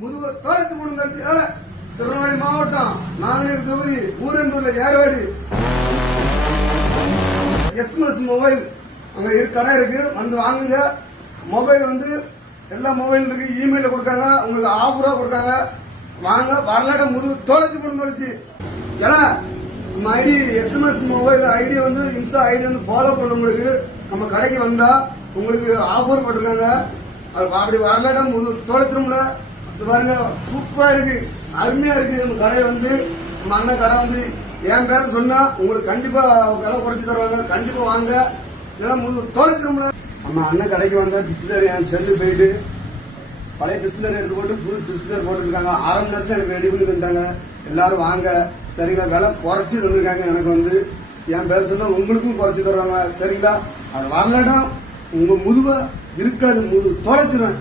முதுக தோலத்து போடுங்க. திருநெல்வேலி மாவட்டம் நாங்குநேரி தொகுதி ஊரந்தூர்ல ஏர்வாடி எஸ்எம்எஸ் மொபைல் அங்க கடை இருக்கு, வந்து வாங்குங்க. மொபைல் வந்து எல்லா மொபைல் இருக்கு, இமெயில கொடுக்காங்க, உங்களுக்கு ஆஃபரா கொடுக்காங்க. வாங்க, வரலாட முதுகு தோலத்து போடுங்க. ஏன்னா நம்ம ஐடி எஸ்எம்எஸ் மொபைல் ஐடி வந்து இன்ஸ்டா ஐடி வந்து ஃபாலோ பண்ணவங்களுக்கு நம்ம கடைக்கு வந்தா உங்களுக்கு ஆஃபர் போட்டிருக்காங்க. அப்படி வரலாட முதுகு தோலத்துரும்ல பாருங்க, சூப்பரா இருக்கு, அருமையா இருக்கு. நம்ம கடை வந்து நம்ம அண்ணன் கடை வந்து என் பேர் சொன்னா உங்களுக்கு கண்டிப்பா விலை குறைச்சு தருவாங்க. கண்டிப்பா வாங்க, இதெல்லாம் முழு தோலைச்சிரும்ல. நம்ம அண்ணன் கடைக்கு வந்தா டிஸ்பிளே என் செல்லு போயிட்டு பழைய டிஸ்பிளே எடுத்து போட்டு புது டிஸ்பிளே போட்டுருக்காங்க. 1/2 மணி நேரத்துல எனக்கு ரெடி பண்ணி தந்துட்டாங்க. எல்லாரும் வாங்க, சரிங்களா? விலை குறைச்சு தந்துருக்காங்க. எனக்கு வந்து என் பேர் சொன்னா உங்களுக்கும் குறைச்சு தருவாங்க, சரிங்களா? அது வரலடம் உங்க முதுவ இருக்காது, முதுகு தோலைச்சிருவேன்.